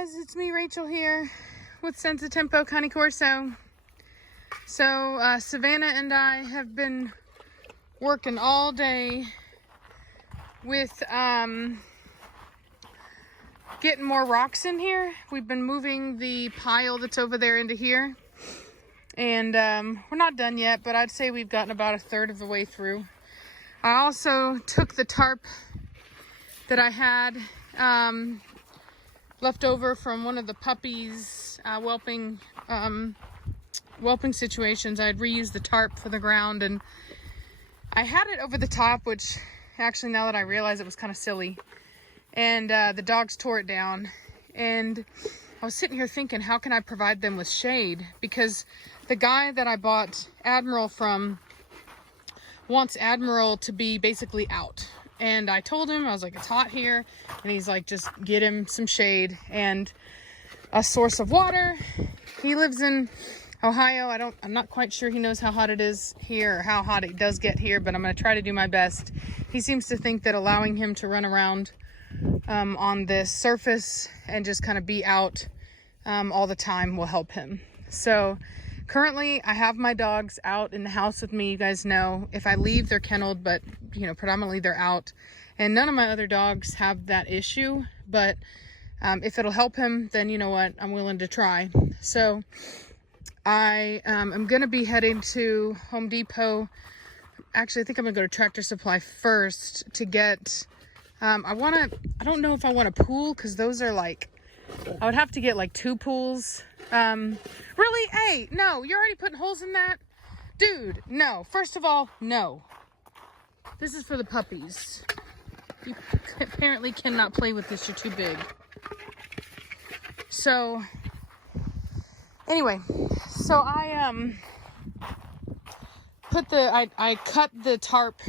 guys, it's me, Rachel, here with Senza Tempo Cane Corso. So Savannah and I have been working all day with getting more rocks in here. We've been moving the pile that's over there into here, and we're not done yet, but I'd say we've gotten about a third of the way through. I also took the tarp that I had left over from one of the puppies' whelping situations. I had reused the tarp for the ground, and I had it over the top, which actually, now that I realize, it was kind of silly. And the dogs tore it down. And I was sitting here thinking, how can I provide them with shade? Because the guy that I bought Admiral from wants Admiral to be basically out. And I told him, I was like, it's hot here. And he's like, just get him some shade and a source of water. He lives in Ohio. I'm not quite sure he knows how hot it is here or how hot it does get here, but I'm going to try to do my best. He seems to think that allowing him to run around on this surface and just kind of be out all the time will help him. So currently I have my dogs out in the house with me. You guys know if I leave, they're kenneled, but predominantly they're out, and none of my other dogs have that issue. But if it'll help him, then you know what, I'm willing to try. So I am going to be heading to Home Depot. Actually, I think I'm going to go to Tractor Supply first to get, I don't know if I want a pool, because those are like, I would have to get like 2 pools. Really? Hey, no, you're already putting holes in that? Dude, no. First of all, no. This is for the puppies. You apparently cannot play with this. You're too big. So, anyway, so I I cut the tarp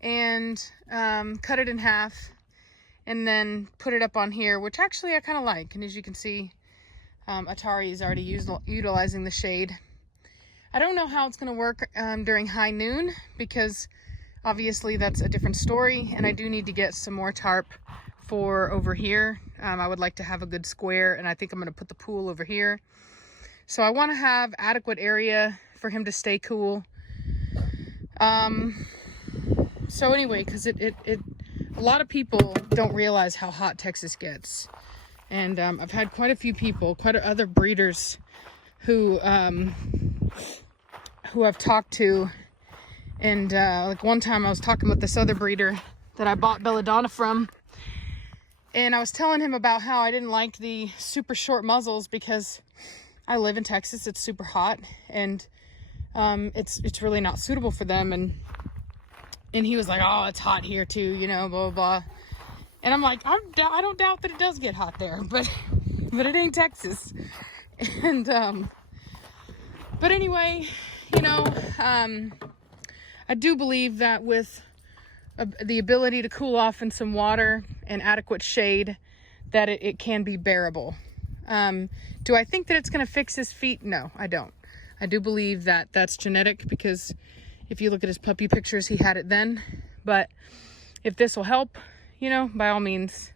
and cut it in half, and then put it up on here, which actually I kind of like. And as you can see, Atari is already utilizing the shade. I don't know how it's going to work during high noon, because obviously that's a different story, and I do need to get some more tarp for over here. I would like to have a good square, and I think I'm going to put the pool over here. So I want to have adequate area for him to stay cool. So anyway, because a lot of people don't realize how hot Texas gets. And I've had quite a few people, other breeders who I've talked to. And like one time I was talking with this other breeder that I bought Belladonna from. And I was telling him about how I didn't like the super short muzzles, because I live in Texas. It's super hot, and it's really not suitable for them. And he was like, oh, it's hot here too, blah, blah, blah. And I'm like, I don't doubt that it does get hot there, but it ain't Texas. And, but anyway, I do believe that with the ability to cool off in some water and adequate shade, that it can be bearable. Do I think that it's going to fix his feet? No, I don't. I do believe that that's genetic, because if you look at his puppy pictures, he had it then. But if this will help, by all means,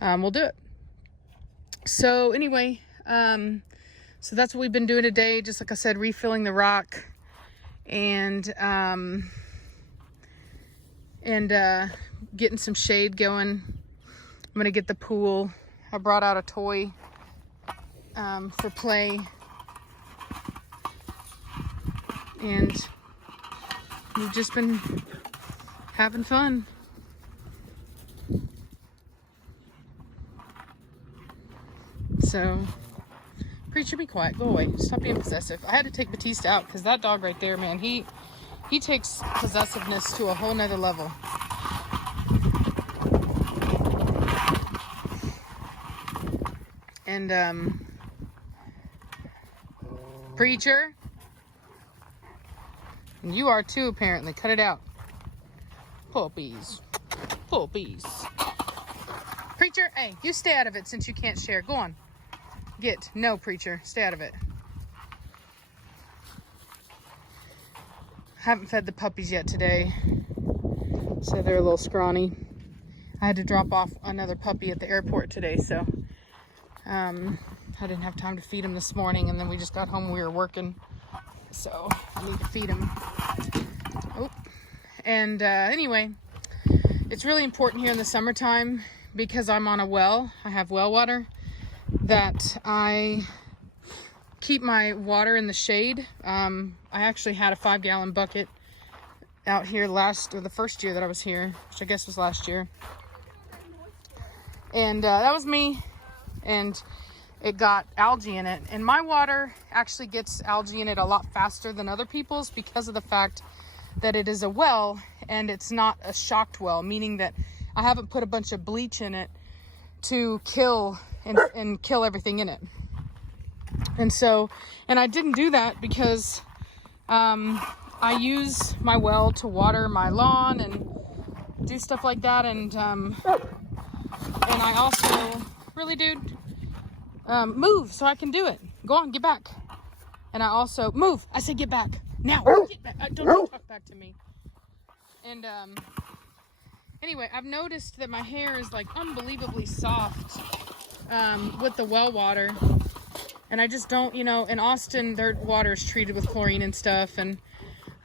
we'll do it. So anyway, so that's what we've been doing today. Just like I said, refilling the rock and getting some shade going. I'm gonna get the pool. I brought out a toy for play, and we've just been having fun. So, Preacher, be quiet. Go away. Stop being possessive. I had to take Batista out, because that dog right there, man, he takes possessiveness to a whole nother level. And, Preacher. And you are too, apparently. Cut it out. Puppies. Puppies. Preacher, hey, you stay out of it since you can't share. Go on. No, Preacher. Stay out of it. Haven't fed the puppies yet today, so they're a little scrawny. I had to drop off another puppy at the airport today, so I didn't have time to feed him this morning, and then we just got home, we were working, so I need to feed him. Oh. And anyway, it's really important here in the summertime, because I'm on a well, I have well water, that I keep my water in the shade. I actually had a 5-gallon bucket out here the first year that I was here, which I guess was last year. And that was me, and it got algae in it. And my water actually gets algae in it a lot faster than other people's, because of the fact that it is a well and it's not a shocked well, meaning that I haven't put a bunch of bleach in it to kill and kill everything in it. And I didn't do that because I use my well to water my lawn and do stuff like that. And I also, really, dude, move so I can do it. Go on, get back. And I also, move. I said, get back. Now, get back. Don't talk back to me. And anyway, I've noticed that my hair is like unbelievably soft with the well water. And I just don't, in Austin, their water is treated with chlorine and stuff. And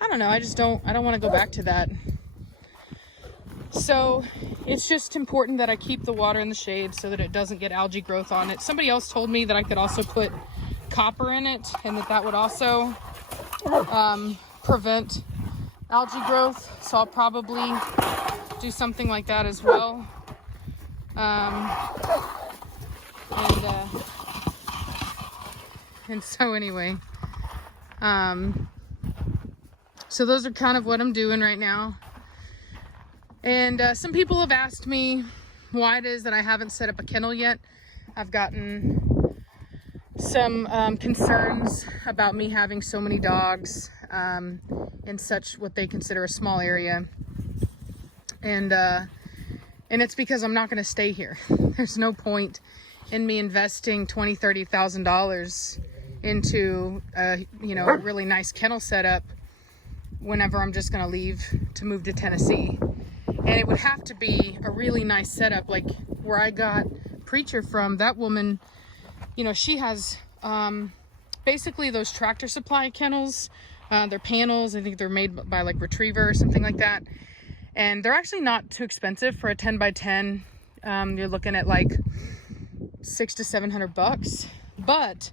I don't know, I don't want to go back to that. So it's just important that I keep the water in the shade so that it doesn't get algae growth on it. Somebody else told me that I could also put copper in it, and that would also prevent algae growth. So I'll probably do something like that as well. And so anyway, so those are kind of what I'm doing right now. And some people have asked me why it is that I haven't set up a kennel yet. I've gotten some concerns about me having so many dogs in such what they consider a small area. And it's because I'm not going to stay here. There's no point in me investing $20,000, $30,000 into a really nice kennel setup whenever I'm just going to leave to move to Tennessee. And it would have to be a really nice setup, like where I got Preacher from. That woman, she has basically those Tractor Supply kennels. They're panels. I think they're made by like Retriever or something like that. And they're actually not too expensive for a 10 by 10. You're looking at like $600 to $700. But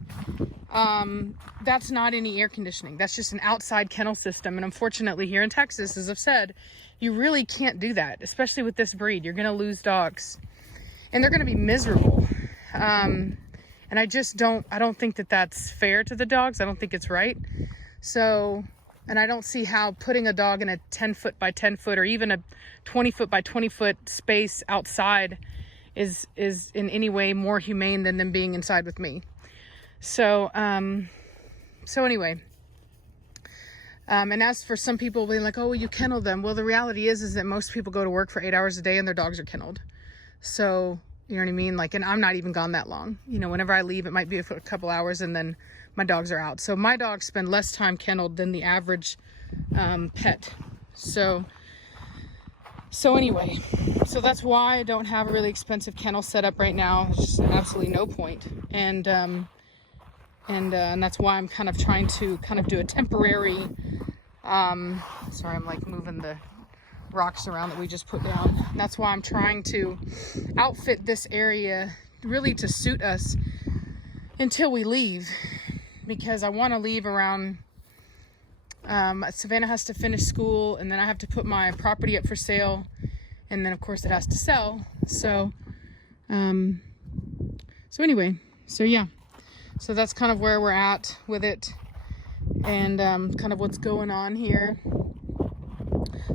that's not any air conditioning. That's just an outside kennel system. And unfortunately here in Texas, as I've said, you really can't do that, especially with this breed. You're going to lose dogs and they're going to be miserable. And I don't think that that's fair to the dogs. I don't think it's right. So, and I don't see how putting a dog in a 10 foot by 10 foot or even a 20 foot by 20 foot space outside is in any way more humane than them being inside with me. So, anyway, and as for some people being like, oh, well, you kennel them. Well, the reality is that most people go to work for 8 hours a day and their dogs are kenneled. So, you know what I mean? Like, and I'm not even gone that long. Whenever I leave, it might be for a couple hours and then my dogs are out. So my dogs spend less time kenneled than the average pet. So anyway, so that's why I don't have a really expensive kennel set up right now. It's just absolutely no point. And that's why I'm kind of trying to do a temporary, sorry, I'm like moving the rocks around that we just put down. And that's why I'm trying to outfit this area really to suit us until we leave, because I want to leave around, Savannah has to finish school, and then I have to put my property up for sale, and then of course it has to sell. So anyway, yeah. So that's kind of where we're at with it, and kind of what's going on here.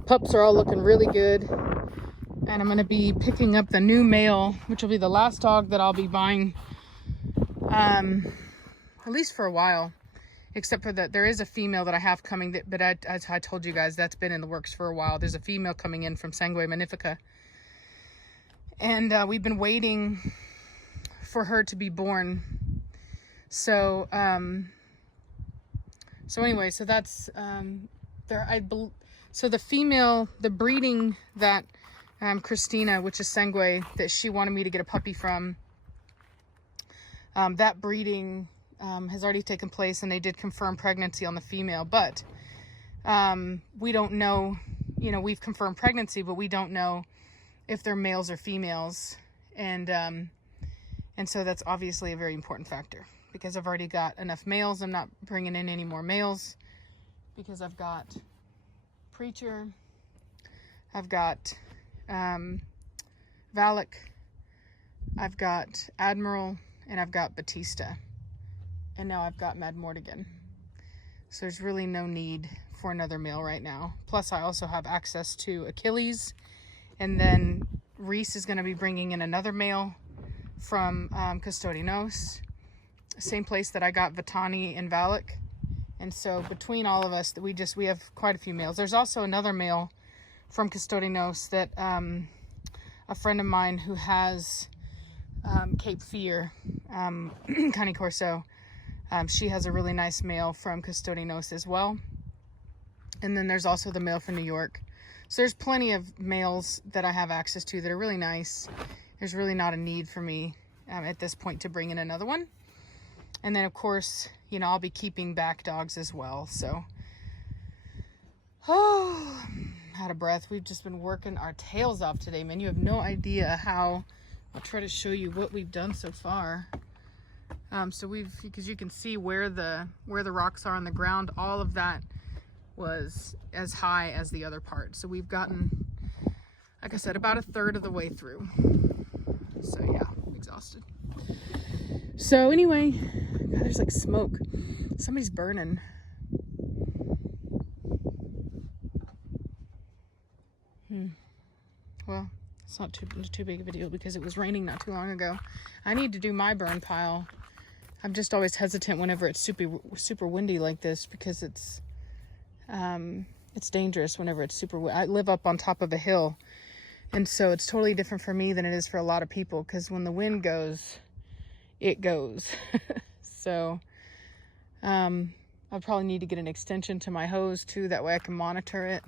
Pups are all looking really good, and I'm going to be picking up the new male, which will be the last dog that I'll be buying, at least for a while, except for that there is a female that I have coming, but as I told you guys, that's been in the works for a while. There's a female coming in from Sangue Magnifica, and we've been waiting for her to be born. So anyway, so that's so the female, the breeding that Christina, which is Sangue, that she wanted me to get a puppy from, That breeding has already taken place, and they did confirm pregnancy on the female, but we don't know, you know, we've confirmed pregnancy, but we don't know if they're males or females. And so that's obviously a very important factor, because I've already got enough males. I'm not bringing in any more males because I've got Preacher, I've got Valak, I've got Admiral, and I've got Batista, and now I've got Mad Mortigan. So there's really no need for another male right now. Plus I also have access to Achilles, and then Reese is going to be bringing in another male from Custodinos, same place that I got Vitani and Valak. And so between all of us, we have quite a few males. There's also another male from Custodinos that a friend of mine who has Cape Fear, Cane Corso, she has a really nice male from Custodinos as well. And then there's also the male from New York. So there's plenty of males that I have access to that are really nice. There's really not a need for me at this point to bring in another one. And then of course, you know, I'll be keeping back dogs as well. So, oh, out of breath. We've just been working our tails off today, man. You have no idea how. I'll try to show you what we've done so far. So because you can see where the rocks are on the ground, all of that was as high as the other part. So we've gotten, like I said, about a third of the way through. So yeah, exhausted. So anyway, God, there's like smoke. Somebody's burning. Well, it's not too big of a deal because it was raining not too long ago. I need to do my burn pile. I'm just always hesitant whenever it's super windy like this, because it's dangerous whenever it's super windy. I live up on top of a hill, and so it's totally different for me than it is for a lot of people, because when the wind goes, it goes. So I'll probably need to get an extension to my hose too, that way I can monitor it.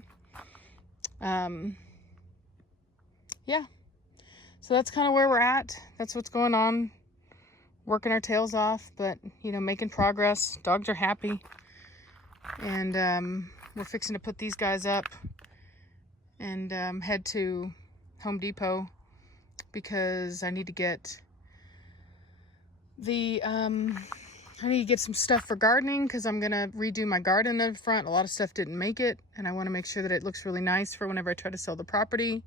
Yeah, so that's kind of where we're at. That's what's going on. Working our tails off, but you know, making progress. Dogs are happy, and we're fixing to put these guys up and head to Home Depot, because I need to get some stuff for gardening, because I'm gonna redo my garden in the front. A lot of stuff didn't make it, and I want to make sure that it looks really nice for whenever I try to sell the property.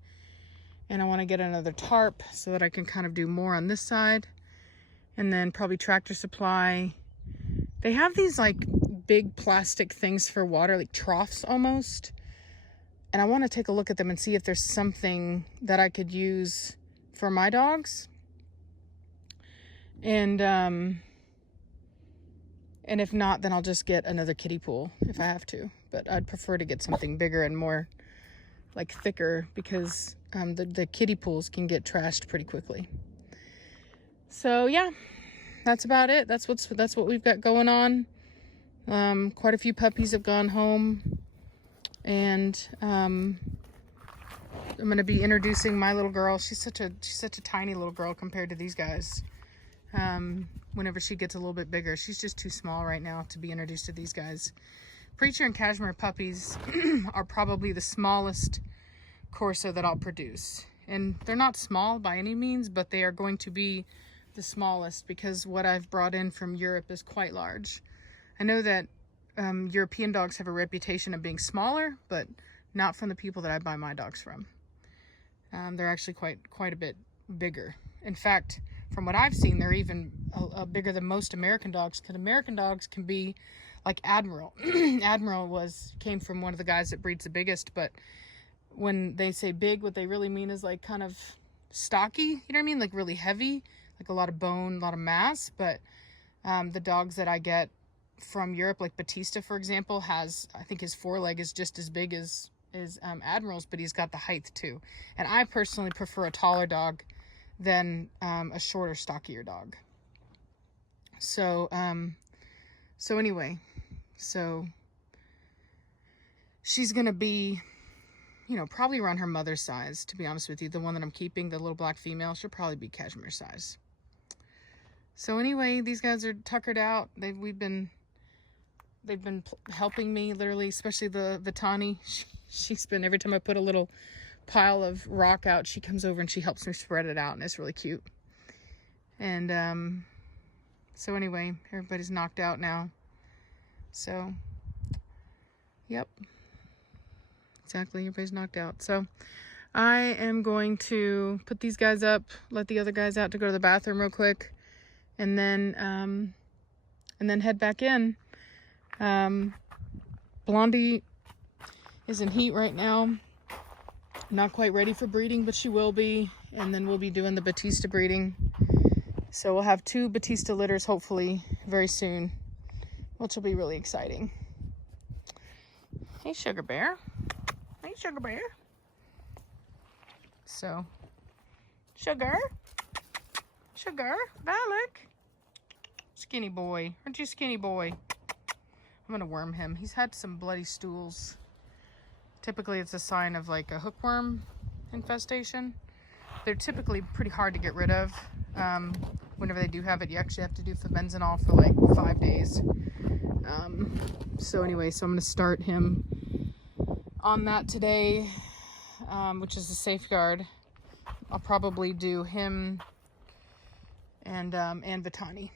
And I want to get another tarp so that I can kind of do more on this side. And then probably Tractor Supply. They have these like big plastic things for water, like troughs almost. And I want to take a look at them and see if there's something that I could use for my dogs. And if not, then I'll just get another kiddie pool if I have to. But I'd prefer to get something bigger and more like thicker, because the kiddie pools can get trashed pretty quickly. So yeah, that's about it. That's what we've got going on. Quite a few puppies have gone home, and I'm gonna be introducing my little girl. She's such a tiny little girl compared to these guys. Whenever she gets a little bit bigger, she's just too small right now to be introduced to these guys. Preacher and Cashmere puppies are probably the smallest Corso that I'll produce. And they're not small by any means, but they are going to be the smallest, because what I've brought in from Europe is quite large. I know that European dogs have a reputation of being smaller, but not from the people that I buy my dogs from. They're actually quite a bit bigger. In fact, from what I've seen, they're even bigger than most American dogs, because American dogs can be like Admiral. Admiral came from one of the guys that breeds the biggest, but when they say big, what they really mean is like kind of stocky, you know what I mean? Like really heavy, like a lot of bone, a lot of mass. But the dogs that I get from Europe, like Batista, for example, I think his foreleg is just as big as Admiral's, but he's got the height too. And I personally prefer a taller dog than a shorter, stockier dog. So, anyway, she's going to be, you know, probably around her mother's size, to be honest with you. The one that I'm keeping, the little black female, she'll probably be Cashmere size. So anyway, these guys are tuckered out. They've been helping me literally, especially the Vitani. She's been, every time I put a little pile of rock out, she comes over and she helps me spread it out, and it's really cute. And so anyway, everybody's knocked out now. So yep, exactly, everybody's knocked out. So I am going to put these guys up, let the other guys out to go to the bathroom real quick, and then head back in. Blondie is in heat right now, not quite ready for breeding, but she will be. And then we'll be doing the Batista breeding. So we'll have 2 Batista litters hopefully very soon, which will be really exciting. Hey, Sugar Bear. Hey, Sugar Bear. So, Sugar, Valak. Skinny boy. Aren't you skinny boy? I'm gonna worm him. He's had some bloody stools. Typically it's a sign of like a hookworm infestation. They're typically pretty hard to get rid of. Whenever they do have it, you actually have to do fenbendazole for like 5 days. So anyway, so I'm gonna start him on that today, which is the safeguard. I'll probably do him and Vitani.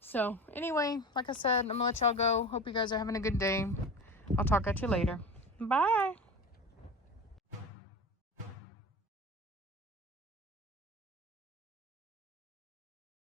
So anyway, like I said, I'm gonna let y'all go. Hope you guys are having a good day. I'll talk at you later. Bye.